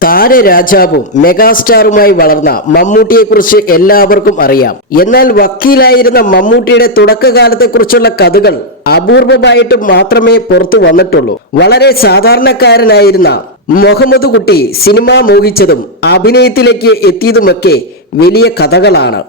താരരാജാവും മെഗാസ്റ്റാറുമായി വളർന്ന മമ്മൂട്ടിയെക്കുറിച്ച് എല്ലാവർക്കും അറിയാം. എന്നാൽ വക്കീലായിരുന്ന മമ്മൂട്ടിയുടെ തുടക്കകാലത്തെക്കുറിച്ചുള്ള കഥകൾ അപൂർവമായിട്ട് മാത്രമേ പുറത്തു വന്നിട്ടുള്ളൂ. വളരെ സാധാരണക്കാരനായിരുന്ന മുഹമ്മദ് കുട്ടി സിനിമ മോഹിച്ചതും അഭിനയത്തിലേക്ക് എത്തിയതുമൊക്കെ വലിയ കഥകളാണ്.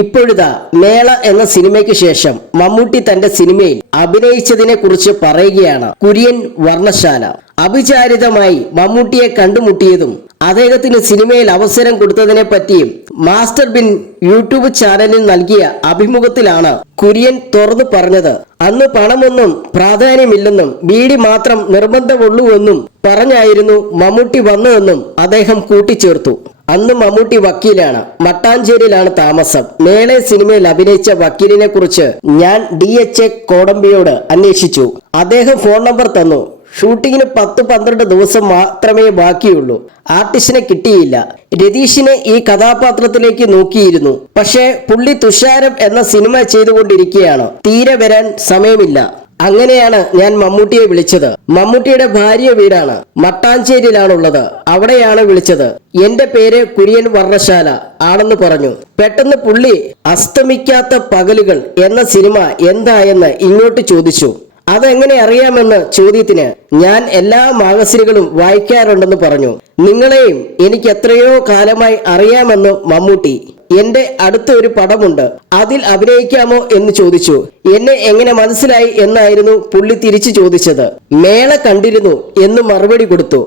ഇപ്പോഴിതാ മേള എന്ന സിനിമയ്ക്ക് ശേഷം മമ്മൂട്ടി തന്റെ സിനിമയിൽ അഭിനയിച്ചതിനെ കുറിച്ച് പറയുകയാണ്. കുര്യൻ വർണ്ണശാല അവിചാരിതമായി മമ്മൂട്ടിയെ കണ്ടുമുട്ടിയതും അദ്ദേഹത്തിന് സിനിമയിൽ അവസരം കൊടുത്തതിനെ പറ്റിയും മാസ്റ്റർ ബിൻ യൂട്യൂബ് ചാനലിൽ നൽകിയ അഭിമുഖത്തിലാണ് കുര്യൻ തുറന്നു പറഞ്ഞത്. അന്ന് പണമൊന്നും പ്രാധാന്യമില്ലെന്നും ബീഡി മാത്രം നിർബന്ധമുള്ളൂവെന്നും പറഞ്ഞായിരുന്നു മമ്മൂട്ടി വന്നതെന്നും അദ്ദേഹം കൂട്ടിച്ചേർത്തു. അന്ന് മമ്മൂട്ടി വക്കീലാണ്, മട്ടാഞ്ചേരിയിലാണ് താമസം. മേളെ സിനിമയിൽ അഭിനയിച്ച വക്കീലിനെ കുറിച്ച് ഞാൻ DHA കോടമ്പിയോട് അന്വേഷിച്ചു. അദ്ദേഹം ഫോൺ നമ്പർ തന്നു. ഷൂട്ടിങ്ങിന് 10-12 ദിവസം മാത്രമേ ബാക്കിയുള്ളൂ. ആർട്ടിസ്റ്റിനെ കിട്ടിയില്ല. രതീഷിനെ ഈ കഥാപാത്രത്തിലേക്ക് നോക്കിയിരുന്നു. പക്ഷേ പുള്ളി തുഷാരം എന്ന സിനിമ ചെയ്തുകൊണ്ടിരിക്കുകയാണ്. തീരെ വരാൻ സമയമില്ല. അങ്ങനെയാണ് ഞാൻ മമ്മൂട്ടിയെ വിളിച്ചത്. മമ്മൂട്ടിയുടെ ഭാര്യ വീടാണ് മട്ടാഞ്ചേരിയിലാണുള്ളത്. അവിടെയാണ് വിളിച്ചത്. എന്റെ പേര് കുര്യൻ വർണ്ണശാല ആണെന്ന് പറഞ്ഞു. പെട്ടെന്ന് പുള്ളി അസ്തമിക്കാത്ത പകലുകൾ എന്ന സിനിമ എന്തായെന്ന് ഇങ്ങോട്ട് ചോദിച്ചു. അതെങ്ങനെ അറിയാമെന്ന ചോദ്യത്തിന് ഞാൻ എല്ലാ മാഗസിനുകളും വായിക്കാറുണ്ടെന്ന് പറഞ്ഞു. നിങ്ങളെയും എനിക്ക് എത്രയോ കാലമായി അറിയാമെന്ന് മമ്മൂട്ടി. എന്റെ അടുത്ത ഒരു പടമുണ്ട്, അതിൽ അഭിനയിക്കാമോ എന്ന് ചോദിച്ചു. എന്നെ എങ്ങനെ മനസ്സിലായി എന്നായിരുന്നു പുള്ളി തിരിച്ചു ചോദിച്ചത്. മേള കണ്ടിരുന്നു എന്ന് മറുപടി കൊടുത്തു.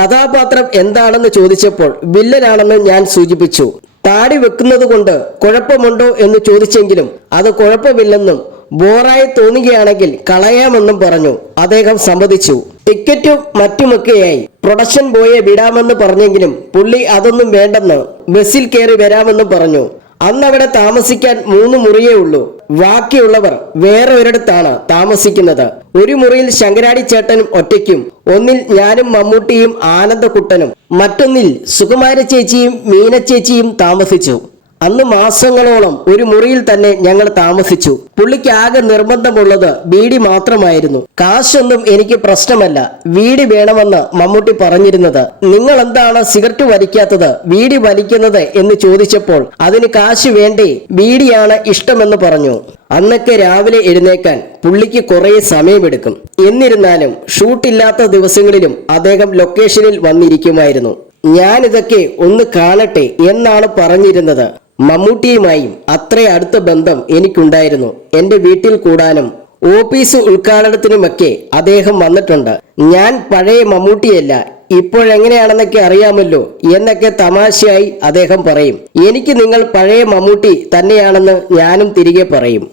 കഥാപാത്രം എന്താണെന്ന് ചോദിച്ചപ്പോൾ വില്ലനാണെന്ന് ഞാൻ സൂചിപ്പിച്ചു. താടി വെക്കുന്നത് കൊണ്ട് കുഴപ്പമുണ്ടോ എന്ന് ചോദിച്ചെങ്കിലും അത് കുഴപ്പമില്ലെന്നും ബോറായി തോന്നുകയാണെങ്കിൽ കളയാമെന്നും പറഞ്ഞു. അദ്ദേഹം സമ്മതിച്ചു. ടിക്കറ്റും മറ്റുമൊക്കെയായി പ്രൊഡക്ഷൻ ബോയെ വിടാമെന്ന് പറഞ്ഞെങ്കിലും പുള്ളി അതൊന്നും വേണ്ടെന്ന് ബസ്സിൽ കയറി വരാമെന്നും പറഞ്ഞു. അന്നവിടെ താമസിക്കാൻ 3 മുറിയേ ഉള്ളൂ. ബാക്കിയുള്ളവർ വേറെ ഒരിടത്താണ് താമസിക്കുന്നത്. ഒരു മുറിയിൽ ശങ്കരാടി ചേട്ടനും ഒറ്റയ്ക്കും, ഒന്നിൽ ഞാനും മമ്മൂട്ടിയും ആനന്ദക്കുട്ടനും, മറ്റൊന്നിൽ സുകുമാര ചേച്ചിയും മീന ചേച്ചിയും താമസിച്ചു. അന്ന് മാസങ്ങളോളം ഒരു മുറിയിൽ തന്നെ ഞങ്ങൾ താമസിച്ചു. പുള്ളിക്ക് ആകെ നിർബന്ധമുള്ളത് ബീഡി മാത്രമായിരുന്നു. കാശൊന്നും എനിക്ക് പ്രശ്നമല്ല, ബീഡി വേണമെന്ന് മമ്മൂട്ടി പറഞ്ഞിരുന്നത്. നിങ്ങൾ എന്താണ് സിഗരറ്റ് വലിക്കാത്തത്, ബീഡി വലിക്കുന്നത് എന്ന് ചോദിച്ചപ്പോൾ അതിന് കാശ് വേണ്ടേ, ബീഡിയാണ് ഇഷ്ടമെന്ന് പറഞ്ഞു. അന്നൊക്കെ രാവിലെ എഴുന്നേക്കാൻ പുള്ളിക്ക് കുറേ സമയമെടുക്കും. എന്നിരുന്നാലും ഷൂട്ടില്ലാത്ത ദിവസങ്ങളിലും അദ്ദേഹം ലൊക്കേഷനിൽ വന്നിരിക്കുമായിരുന്നു. ഞാനിതൊക്കെ ഒന്ന് കാണട്ടെ എന്നാണ് പറഞ്ഞിരുന്നത്. മമ്മൂട്ടിയുമായും അത്ര അടുത്ത ബന്ധം എനിക്കുണ്ടായിരുന്നു. എൻ്റെ വീട്ടിൽ കൂടാനും ഓഫീസ് ഉദ്ഘാടനത്തിനുമൊക്കെ അദ്ദേഹം വന്നിട്ടുണ്ട്. ഞാൻ പഴയ മമ്മൂട്ടിയല്ല, ഇപ്പോഴെങ്ങനെയാണെന്നൊക്കെ അറിയാമല്ലോ എന്നൊക്കെ തമാശയായി അദ്ദേഹം പറയും. എനിക്ക് നിങ്ങൾ പഴയ മമ്മൂട്ടി തന്നെയാണെന്ന് ഞാനും തിരികെ പറയും.